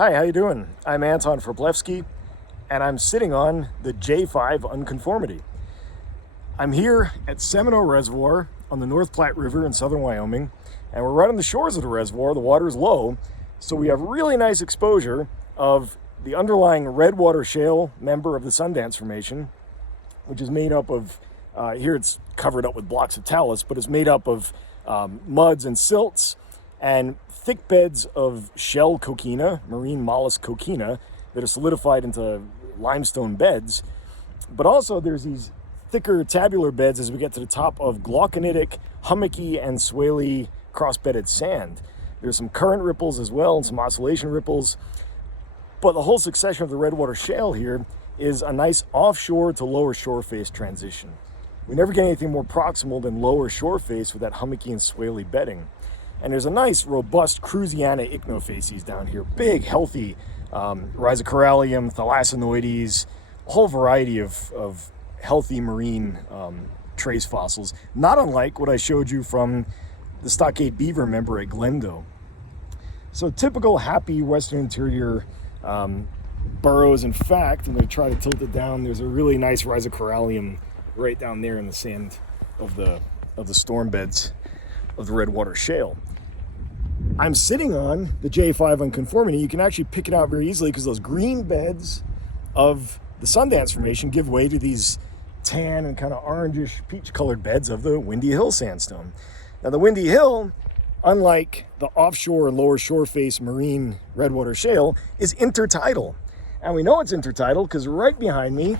Hi, how you doing? I'm Anton Frablewski, and I'm sitting on the J-5 unconformity. I'm here at Seminoe Reservoir on the North Platte River in southern Wyoming, and we're right on the shores of the reservoir. The water is low, so we have really nice exposure of the underlying Redwater Shale Mbr of the Sundance Formation, which is made up of, here it's covered up with blocks of talus, but it's made up of muds and silts and thick beds of shell coquina, marine mollusk coquina, that are solidified into limestone beds. But also there's these thicker tabular beds as we get to the top of glauconitic, hummocky, and swaley cross-bedded sand. There's some current ripples as well and some oscillation ripples. But the whole succession of the Redwater Shale here is a nice offshore to lower shore face transition. We never get anything more proximal than lower shore face with that hummocky and swaley bedding. And there's a nice, robust Cruziana ichnofacies down here. Big, healthy Rhizocorallium, thalassinoides, a whole variety of healthy marine trace fossils. Not unlike what I showed you from the Stockade Beaver Mbr at Glendo. So typical happy Western Interior burrows. In fact, I'm going to try to tilt it down. There's a really nice Rhizocorallium right down there in the sand of the storm beds of the Redwater Shale. I'm sitting on the J-5 unconformity. You can actually pick it out very easily because those green beds of the Sundance Formation give way to these tan and kind of orangish peach colored beds of the Windy Hill sandstone. Now the Windy Hill, unlike the offshore and lower shore face marine Redwater Shale, is intertidal. And we know it's intertidal because right behind me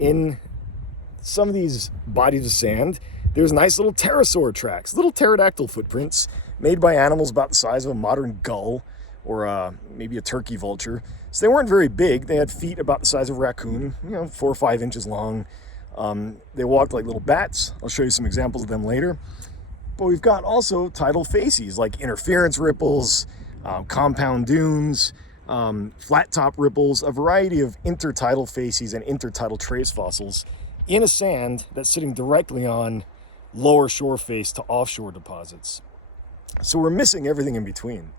in some of these bodies of sand, there's nice little pterosaur tracks, little pterodactyl footprints made by animals about the size of a modern gull or maybe a turkey vulture. So they weren't very big. They had feet about the size of a raccoon, 4 or 5 inches long. They walked like little bats. I'll show you some examples of them later. But we've got also tidal facies like interference ripples, compound dunes, flat top ripples, a variety of intertidal facies and intertidal trace fossils in a sand that's sitting directly on lower shore face to offshore deposits. So we're missing everything in between.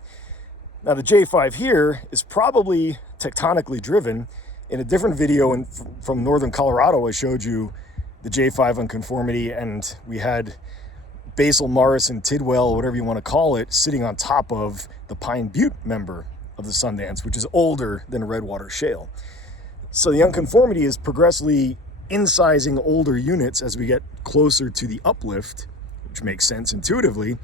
Now the J-5 here is probably tectonically driven. In a different video from northern Colorado, I showed you the J-5 unconformity, and we had basal Morrison, Tidwell, whatever you want to call it, sitting on top of the Pine Butte Mbr of the Sundance, which is older than Redwater Shale. So the unconformity is progressively incising older units as we get closer to the uplift, which makes sense intuitively.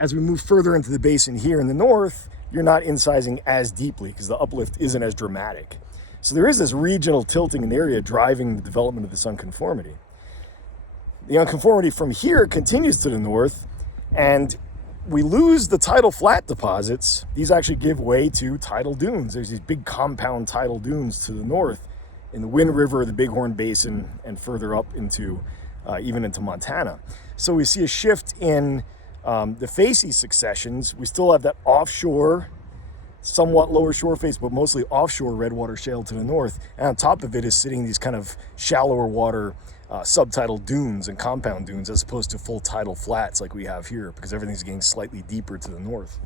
As we move further into the basin here in the north, you're not incising as deeply because the uplift isn't as dramatic. So there is this regional tilting in the area driving the development of this unconformity. The unconformity from here continues to the north, and we lose the tidal flat deposits. These actually give way to tidal dunes. There's these big compound tidal dunes to the north in the Wind River, the Bighorn Basin, and further up into even into Montana. So we see a shift in the facies successions. We still have that offshore, somewhat lower shore face, but mostly offshore Redwater Shale to the north. And on top of it is sitting these kind of shallower water subtidal dunes and compound dunes as opposed to full tidal flats like we have here because everything's getting slightly deeper to the north.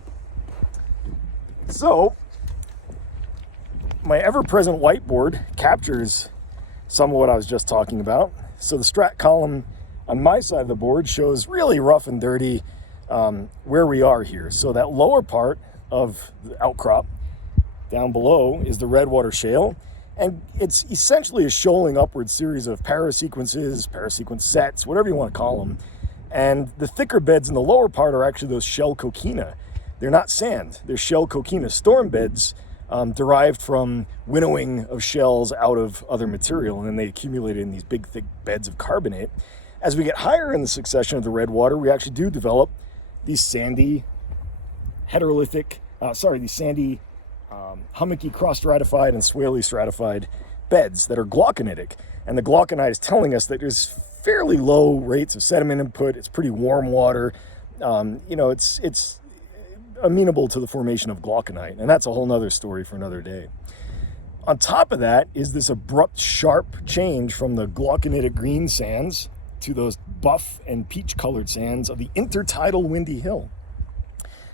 So my ever-present whiteboard captures some of what I was just talking about. So the strat column on my side of the board shows really rough and dirty where we are here. So that lower part of the outcrop down below is the Redwater Shale, and it's essentially a shoaling upward series of parasequence sets, whatever you want to call them. And the thicker beds in the lower part are actually those shell coquina. They're not sand, they're shell coquina storm beds derived from winnowing of shells out of other material, and then they accumulated in these big thick beds of carbonate. As we get higher in the succession of the Redwater, we actually do develop these sandy hummocky cross-stratified and swaley stratified beds that are glauconitic. And the glauconite is telling us that there's fairly low rates of sediment input. It's pretty warm water. It's amenable to the formation of glauconite. And that's a whole nother story for another day. On top of that is this abrupt, sharp change from the glauconitic green sands to those buff and peach-colored sands of the intertidal Windy Hill.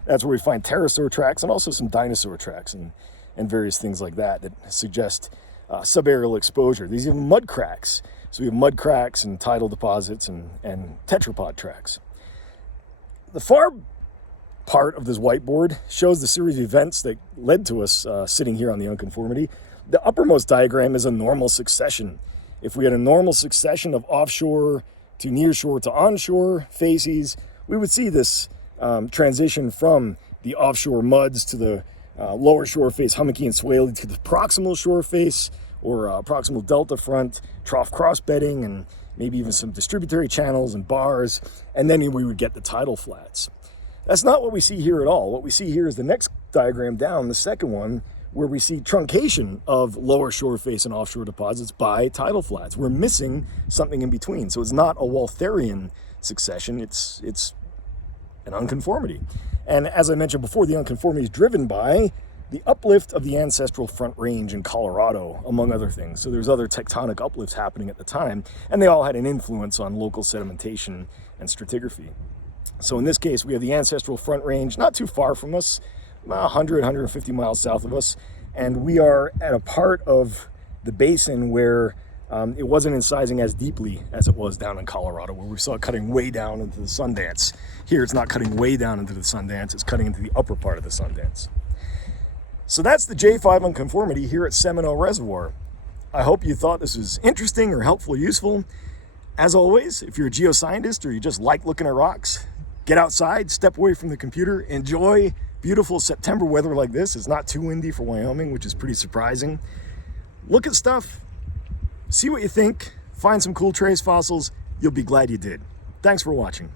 That's where we find pterosaur tracks and also some dinosaur tracks. And and various things like that that suggest subaerial exposure. These are mud cracks. So we have mud cracks and tidal deposits and tetrapod tracks. The far part of this whiteboard shows the series of events that led to us sitting here on the unconformity. The uppermost diagram is a normal succession. If we had a normal succession of offshore to nearshore to onshore facies, we would see this transition from the offshore muds to the lower shore face, hummocky and swaley, to the proximal shore face or proximal delta front, trough cross bedding, and maybe even some distributary channels and bars, and then we would get the tidal flats. That's not what we see here at all. What we see here is the next diagram down, the second one, where we see truncation of lower shore face and offshore deposits by tidal flats. We're missing something in between. So it's not a Waltherian succession, it's an unconformity. And as I mentioned before, the unconformity is driven by the uplift of the ancestral front range in Colorado, among other things. So there's other tectonic uplifts happening at the time, and they all had an influence on local sedimentation and stratigraphy. So in this case, we have the ancestral front range not too far from us, 100, 150 miles south of us, and we are at a part of the basin where it wasn't incising as deeply as it was down in Colorado, where we saw it cutting way down into the Sundance. Here it's not cutting way down into the Sundance, it's cutting into the upper part of the Sundance. So that's the J-5 unconformity here at Seminoe Reservoir. I hope you thought this was interesting or helpful or useful. As always, if you're a geoscientist or you just like looking at rocks, get outside, step away from the computer, enjoy beautiful September weather like this. It's not too windy for Wyoming, which is pretty surprising. Look at stuff, see what you think, find some cool trace fossils. You'll be glad you did. Thanks for watching.